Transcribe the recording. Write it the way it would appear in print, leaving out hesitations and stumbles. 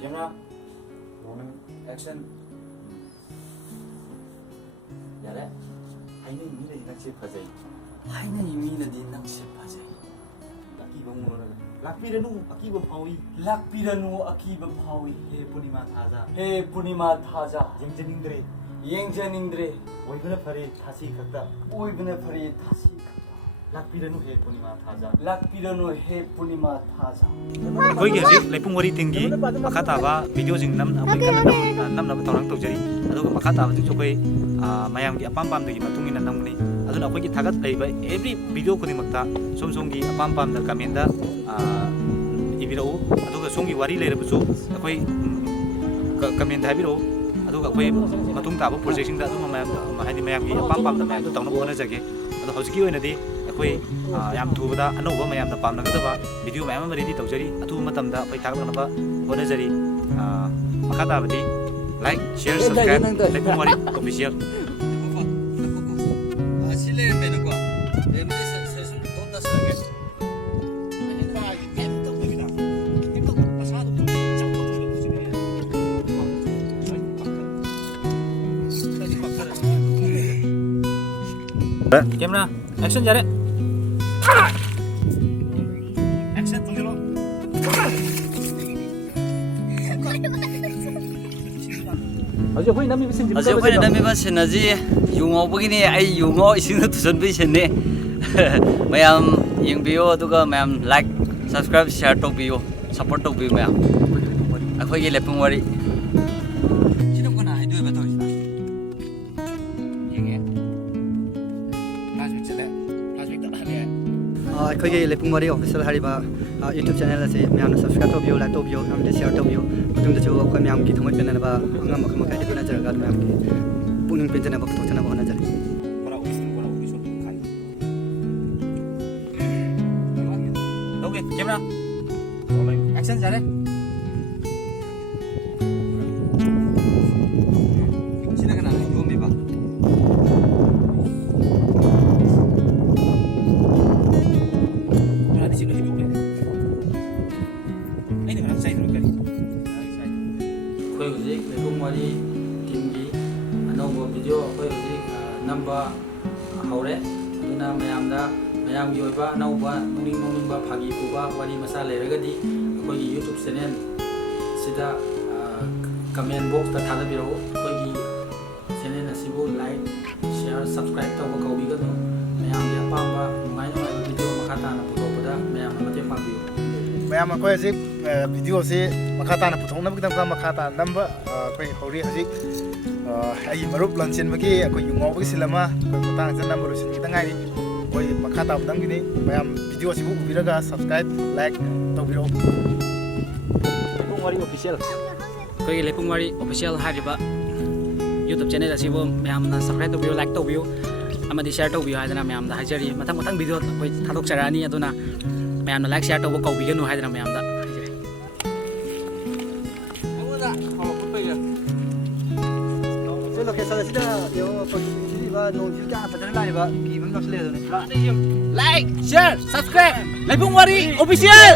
Camera. Rolling. Action. Yare. Haine mina inakse phajai. Haine mina dinakse phajai. Akiba mura. Lakpiranu akiba phawi. Lakpiranu akiba phawi. He Punima Thaja. He Punima Thaja. Yengjaningdre. Yengjaningdre. Oibina phare thasi khakta. Oibina phare thasi khakta. Lakpiranu he Punima Thaja. Lakpiranu he Punima Thaja. Eikhoigi hꯧꯖꯤꯛ Leipung Waari tinggi makha taba video jing nam torang tawjari aduga makha taba ju koi mayam gi apam pam gi matung ina namni aduna koi gi thagat leiba every video khudi makta som gi apam pam da comment da ibirau aduga songi wari leirabasu koi comment habiro aduga koi matung taba project da aduma mayam haidi mayam gi apam pam da mayam da tawna bona jage adu hauji gi oina di koi yam thubada anoba mayam da pam nagadaba video mayam ma ready tawjari atu matam da koi thagatnaba bona jari makha tabadi like share subscribe Leipung Waari official Asile mena ko. Emde sesul tonda sarage. Camera action jare action tunjelo aje koi nami bisin aje koi nami bisin aji yungo begini ai yungo ising tusan bisin ne mayam yengbiyo aduga mayam like subscribe share tawbiyo support tawbiyo mayam Eikhoigi Leipung Waari sinam kana hai doi bato Eikhoigi Leipung Waari official hariba YouTube channel ase myamna subscribe tawbiyo like tawbiyo amde share tawbiyo matungda jo akhoi myam gi thomai penana ba angam khama kai dina jaraga myam gi puning penjana ba puthokchana ba hona jari okay camera rolling action jare sina kana yombi ba Eikhoigi hꯧꯖꯤꯛ Leipung Waari tinggi anoba video Eikhoigi hꯧꯖꯤꯛ namba haure aduna mayamgi oiba anoba nongba phagi puba wari masa leiragadi Eikhoigi YouTube channel sida comment box ta thadabiro Eikhoigi channel asibu like share subscribe tawba kaubigano mayamgi apamba nungai video makha tana puthokpada mayamna mateng pangbiyo mayam akhoi hꯧꯖꯤꯛ video se makha tana puthokna bigdam ka makha tana namba koi hori hꯧꯖꯤꯛ ai marup lanchin bagi koi yungo bagi silama koi matang jan number sin kita ngai koi makha ta budam gini mayam video se bu ubiraga subscribe like tawbiro Leipung Waari official Eikhoigi Leipung Waari official hariba YouTube channel asibu mayamna subscribe tawbiyo like tawbiyo amadi share tawbiyo haidana mayamda hajari matang video koi thadokcharani aduna mayamna like share tawba kaubiganu haidana mayamda location asida yo pagdiriba no jilka fadana laiba gi mam nasle like share subscribe Leipung Waari official